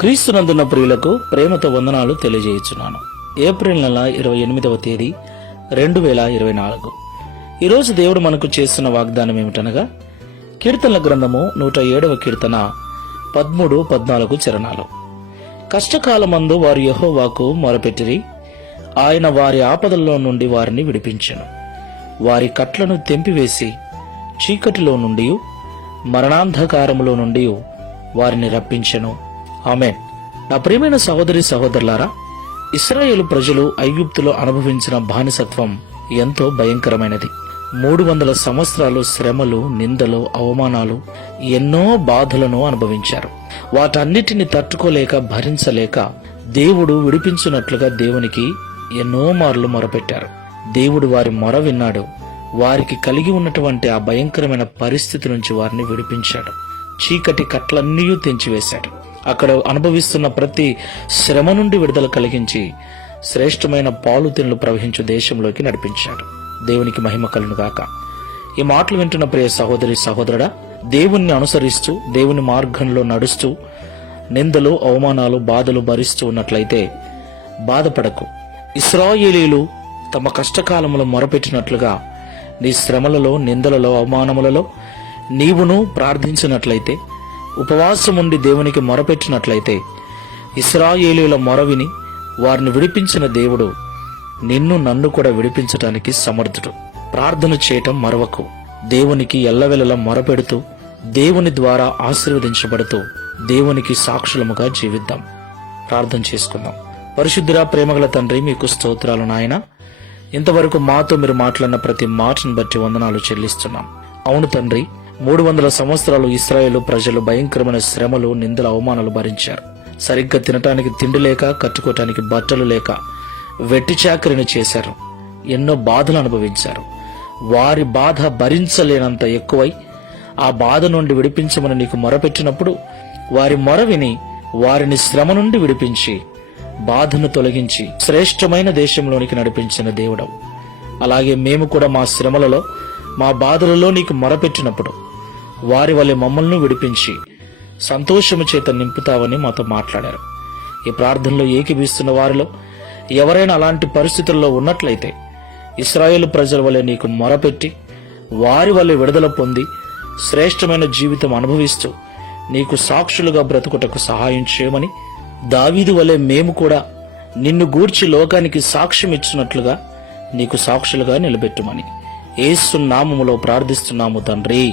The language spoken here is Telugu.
క్రీస్తునందున్న ప్రియులకు ప్రేమతో వందనాలు తెలియజేయుచున్నాను. ఏప్రిల్ నెల ఇరవై ఎనిమిదవ తేదీ రెండు వేల ఇరవై నాలుగు. ఈరోజు దేవుడు మనకు చేస్తున్న వాగ్దానం ఏమిటనగా కీర్తనల గ్రంథము నూట ఏడవ కీర్తన పదమూడు పద్నాలుగు చరణాలు. కష్టకాలమందు వారు యెహోవాకు మొరపెట్టిరి ఆయన వారి ఆపదల్లో నుండి వారిని విడిపించెను. వారి కట్లను తెంపివేసి చీకటిలో నుండి మరణాంధకారములో నుండి వారిని రప్పించెను. ఆమెన్. నా ప్రియమైన సహోదరి సహోదరులారా ఇస్రాయేల్ ప్రజలు ఐగుప్తులో అనుభవించిన బానిసత్వం ఎంతో భయంకరమైనది. మూడు వందల సంవత్సరాలు శ్రమలు నిందలు అవమానాలు ఎన్నో బాధలను అనుభవించారు. వాటన్నిటిని తట్టుకోలేక భరించలేక దేవుడు విడిపించినట్లుగా దేవునికి ఎన్నో మార్లు మొరపెట్టారు. దేవుడు వారి మొర విన్నాడు. వారికి కలిగి ఉన్నటువంటి ఆ భయంకరమైన పరిస్థితి నుంచి వారిని విడిపించాడు. చీకటి కట్లన్నీ తెంచివేశాడు. అక్కడ అనుభవిస్తున్న ప్రతి శ్రమ నుండి విడుదల కలిగించి శ్రేష్టమైన పాలు తినులు ప్రవహించు దేశంలోకి నడిపించాడు. దేవునికి మహిమ కలును గాక. ఈ మాటలు వింటున్న ప్రియ సహోదరి సహోదరుడా దేవుణ్ణి అనుసరిస్తూ దేవుని మార్గంలో నడుస్తూ నిందలు అవమానాలు బాధలు భరిస్తూ ఉన్నట్లయితే బాధపడకు. ఇస్రాయేలీలు తమ కష్టకాలంలో మొరపెట్టినట్లుగా నీ శ్రమలలో నిందలలో అవమానములలో నీవును ప్రార్థించినట్లయితే ఉపవాసం ఉండి దేవునికి మొరపెట్టినట్లయితే ఇస్రాయేలీల మొరవిని వారిని విడిపించిన దేవుడు నిన్ను నన్ను కూడా విడిపించటానికి సమర్థుడు. ప్రార్థన చేయటం మరవకు. దేవునికి ఎల్లవెల్లలా మొరపెడుతూ దేవుని ద్వారా ఆశీర్వదించబడుతూ దేవునికి సాక్షులముగా జీవిద్దాం. ప్రార్థన చేసుకుందాం. పరిశుద్ధురా ప్రేమగల తండ్రి మీకు స్తోత్రాలు నాయన. ఇంతవరకు మాతో మీరు మాట్లాడిన ప్రతి మాటను బట్టి వందనాలు చెల్లిస్తున్నాం. అవును తండ్రి మూడు వందల సంవత్సరాలు ఇస్రాయేల్ ప్రజలు భయంకరమైన శ్రమలు నిందల అవమానాలు భరించారు. సరిగ్గా తినటానికి తిండి లేక కట్టుకోవటానికి బట్టలు లేక వెట్టి చాకరిని చేశారు. ఎన్నో బాధలు అనుభవించారు. వారి బాధ భరించలేనంత ఎక్కువై ఆ బాధ నుండి విడిపించమని నీకు మొరపెట్టినప్పుడు వారి మొర విని వారిని శ్రమ నుండి విడిపించి బాధను తొలగించి శ్రేష్టమైన దేశంలోనికి నడిపించిన దేవుడవు. అలాగే మేము కూడా మా శ్రమలలో మా బాధలలో నీకు మొరపెట్టినప్పుడు వారి వల్ల మమ్మల్ని విడిపించి సంతోషము చేత నింపుతావని మాతో మాట్లాడారు. ఈ ప్రార్థనలో ఏకీభిస్తున్న వారిలో ఎవరైనా అలాంటి పరిస్థితుల్లో ఉన్నట్లయితే ఇస్రాయేల్ ప్రజల వలె నీకు మొరపెట్టి వారి వల్ల విడుదల పొంది శ్రేష్టమైన జీవితం అనుభవిస్తూ నీకు సాక్షులుగా బ్రతుకుటకు సహాయం చేయమని దావీదు వలె మేము కూడా నిన్ను గూర్చి లోకానికి సాక్ష్యం ఇచ్చినట్లుగా నీకు సాక్షులుగా నిలబెట్టుమని ఏసు నామములో ప్రార్థిస్తున్నాము తండ్రి.